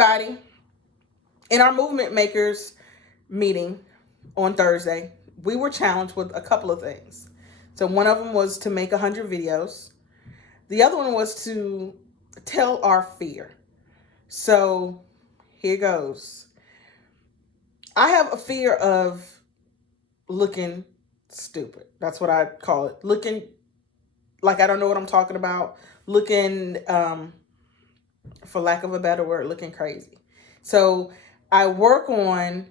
everybody, in our Movement Makers meeting on Thursday, we were challenged with a couple of things. So one of them was to make 100 videos. The other one was to tell our fear. So here goes. I have a fear of looking stupid. That's what I call it. Looking like I don't know what I'm talking about. Looking, for lack of a better word, looking crazy. So I work on,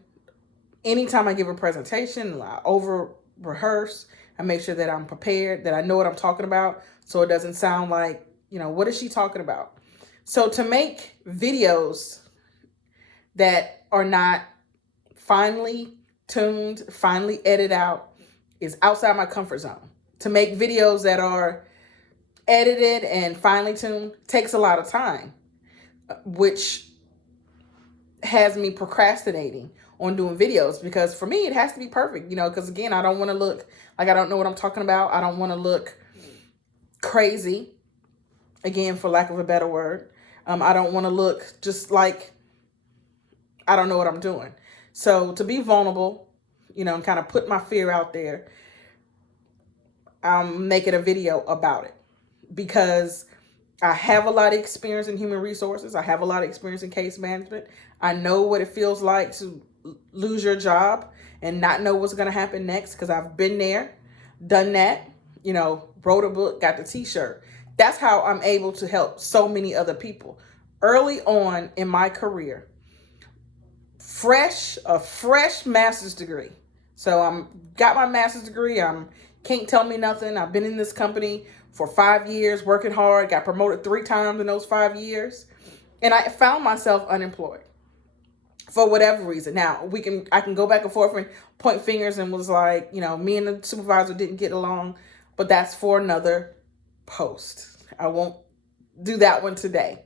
anytime I give a presentation, I over rehearse. I make sure that I'm prepared, that I know what I'm talking about, so it doesn't sound like, what is she talking about? So to make videos that are not finely tuned, finely edited out, is outside my comfort zone. To make videos that are edited and finely tuned takes a lot of time, which has me procrastinating on doing videos, because for me it has to be perfect, because again, I don't want to look like I don't know what I'm talking about. I don't want to look crazy, again, for lack of a better word. I don't want to look just like I don't know what I'm doing. So to be vulnerable, and kind of put my fear out there, I'm making a video about it, because I have a lot of experience in human resources. I have a lot of experience in case management. I know what it feels like to lose your job and not know what's going to happen next, because I've been there, done that, wrote a book, got the t-shirt. That's how I'm able to help so many other people. Early on in my career, a fresh master's degree. So I'm got my master's degree. Can't tell me nothing. I've been in this company for 5 years, working hard, got promoted 3 times in those 5 years. And I found myself unemployed for whatever reason. Now I can go back and forth and point fingers and was like, me and the supervisor didn't get along, but that's for another post. I won't do that one today.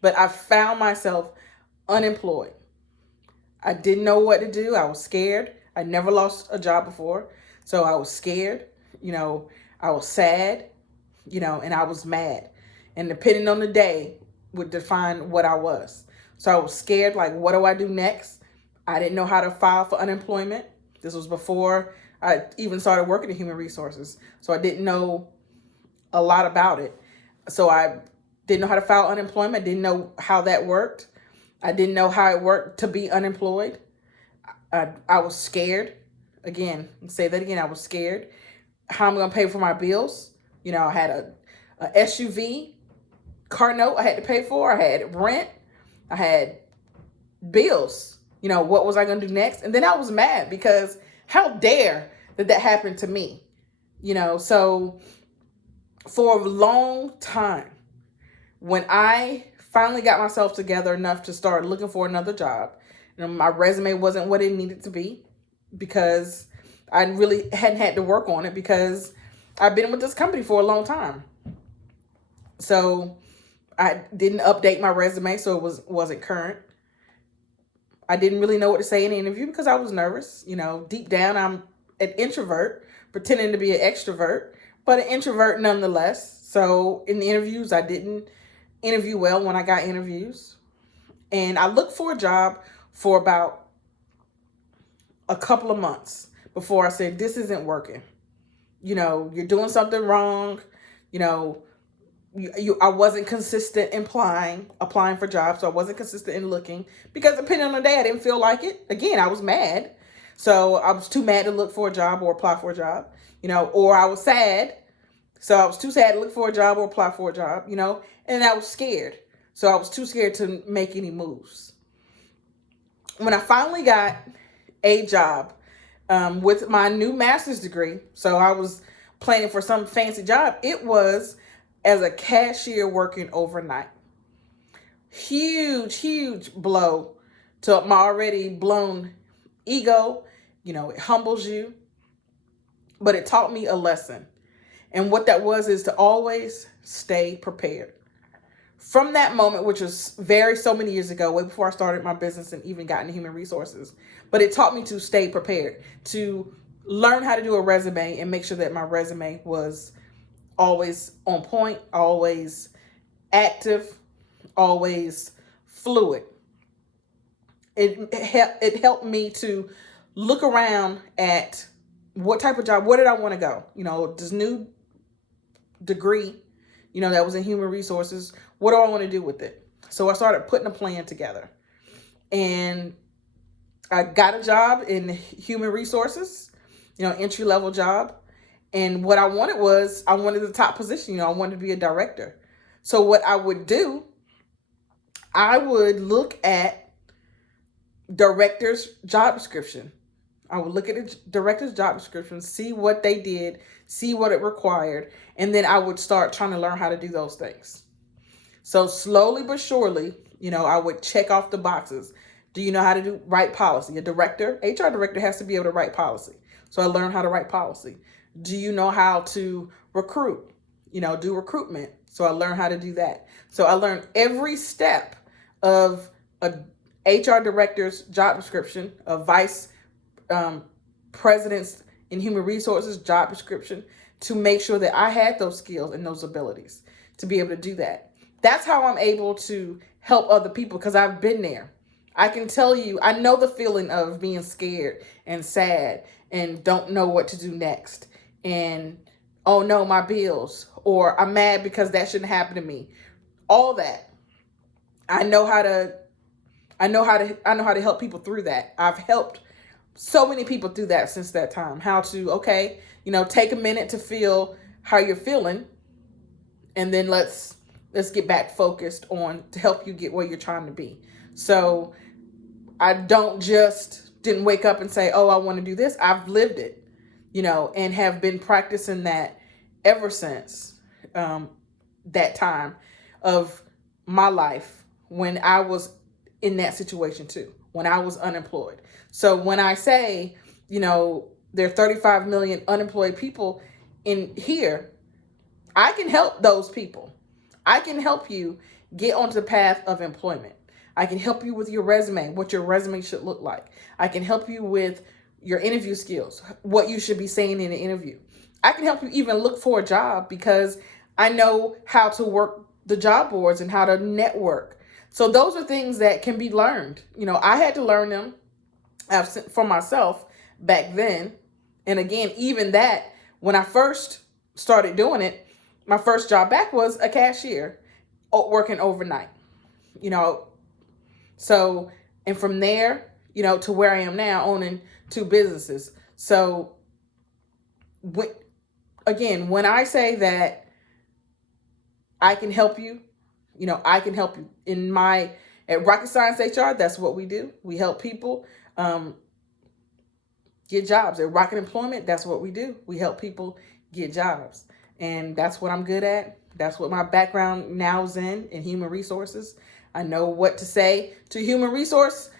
But I found myself unemployed. I didn't know what to do. I was scared. I never lost a job before. So I was scared, I was sad, and I was mad. And depending on the day would define what I was. So I was scared, like, what do I do next? I didn't know how to file for unemployment. This was before I even started working in human resources. So I didn't know a lot about it. So I didn't know how to file unemployment. I didn't know how that worked. I didn't know how it worked to be unemployed. I was scared. Again, say that again. I was scared. How I'm going to pay for my bills. I had a SUV car note I had to pay for. I had rent. I had bills. What was I going to do next? And then I was mad, because how dare that happened to me? So for a long time, when I finally got myself together enough to start looking for another job, my resume wasn't what it needed to be, because I really hadn't had to work on it, because I've been with this company for a long time. So I didn't update my resume, so it wasn't current. I didn't really know what to say in the interview because I was nervous. Deep down, I'm an introvert, pretending to be an extrovert, but an introvert nonetheless. So in the interviews, I didn't interview well when I got interviews. And I looked for a job for about a couple of months before I said, this isn't working. You're doing something wrong. I wasn't consistent in applying for jobs. So I wasn't consistent in looking, because depending on the day, I didn't feel like it. Again, I was mad. So I was too mad to look for a job or apply for a job, or I was sad. So I was too sad to look for a job or apply for a job, and I was scared. So I was too scared to make any moves. When I finally got a job with my new master's degree, so I was planning for some fancy job, it was as a cashier working overnight. Huge blow to my already blown ego. It humbles you, but it taught me a lesson. And what that was is to always stay prepared. From that moment, which was so many years ago, way before I started my business and even got into human resources, but it taught me to stay prepared, to learn how to do a resume and make sure that my resume was always on point, always active, always fluid. it helped me to look around at what type of job, where did I want to go? This new degree, that was in human resources. What do I want to do with it? So I started putting a plan together, and I got a job in human resources, entry level job. And what I wanted was, I wanted the top position. I wanted to be a director. So what I would do, I would look at director's job description. I would look at the director's job description, see what they did, see what it required, and then I would start trying to learn how to do those things. So slowly but surely, I would check off the boxes. Do you know how to write policy? A director, HR director has to be able to write policy. So I learned how to write policy. Do you know how to recruit? Do recruitment. So I learned how to do that. So I learned every step of a HR director's job description, a vice president's in human resources job description, to make sure that I had those skills and those abilities to be able to do that. That's how I'm able to help other people, because I've been there. I can tell you, I know the feeling of being scared and sad and don't know what to do next. And, oh no, my bills, or I'm mad because that shouldn't happen to me. All that. I know how to help people through that. I've helped so many people through that since that time. How to, take a minute to feel how you're feeling, and then let's get back focused on to help you get where you're trying to be. So I didn't wake up and say, oh, I want to do this. I've lived it, and have been practicing that ever since that time of my life when I was in that situation too, when I was unemployed. So when I say, there are 35 million unemployed people in here, I can help those people. I can help you get onto the path of employment. I can help you with your resume, what your resume should look like. I can help you with your interview skills, what you should be saying in an interview. I can help you even look for a job, because I know how to work the job boards and how to network. So those are things that can be learned. I had to learn them for myself back then. And again, even that, when I first started doing it, my first job back was a cashier working overnight, So, and from there, to where I am now, owning 2 businesses. So when I say that I can help you, I can help you at Rocket Science HR. That's what we do. We help people get jobs. At Rocket Employment, that's what we do. We help people get jobs. And that's what I'm good at. That's what my background now is in human resources. I know what to say to human resource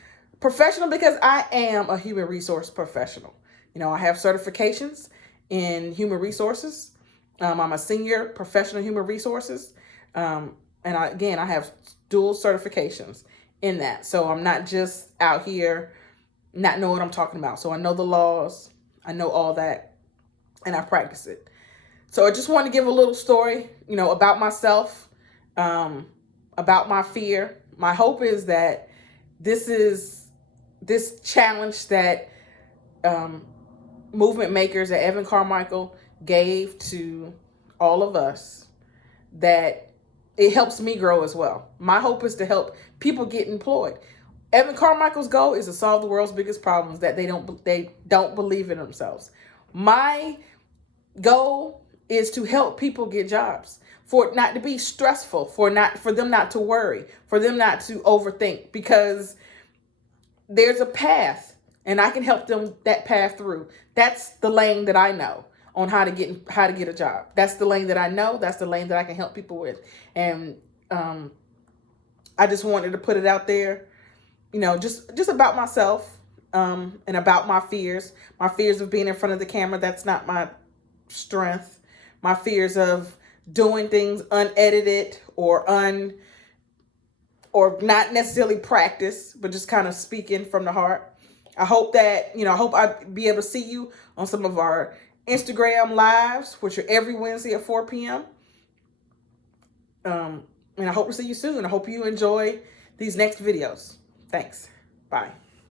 professional, because I am a human resource professional. I have certifications in human resources. I'm a senior professional human resources. And I have dual certifications in that. So I'm not just out here not knowing what I'm talking about. So I know the laws. I know all that, and I practice it. So I just want to give a little story, about myself, about my fear. My hope is that this challenge that movement makers at Evan Carmichael gave to all of us, that it helps me grow as well. My hope is to help people get employed. Evan Carmichael's goal is to solve the world's biggest problems, that they don't believe in themselves. My goal is to help people get jobs, for it not to be stressful, for them not to worry, for them not to overthink, because there's a path, and I can help them that path through. That's the lane that I know on how to get a job. That's the lane that I know. That's the lane that I can help people with. And I just wanted to put it out there, just about myself, and about my fears of being in front of the camera. That's not my strength. My fears of doing things unedited or not necessarily practice, but just kind of speaking from the heart. I hope that, I hope I'll be able to see you on some of our Instagram lives, which are every Wednesday at 4 p.m. And I hope to see you soon. I hope you enjoy these next videos. Thanks. Bye.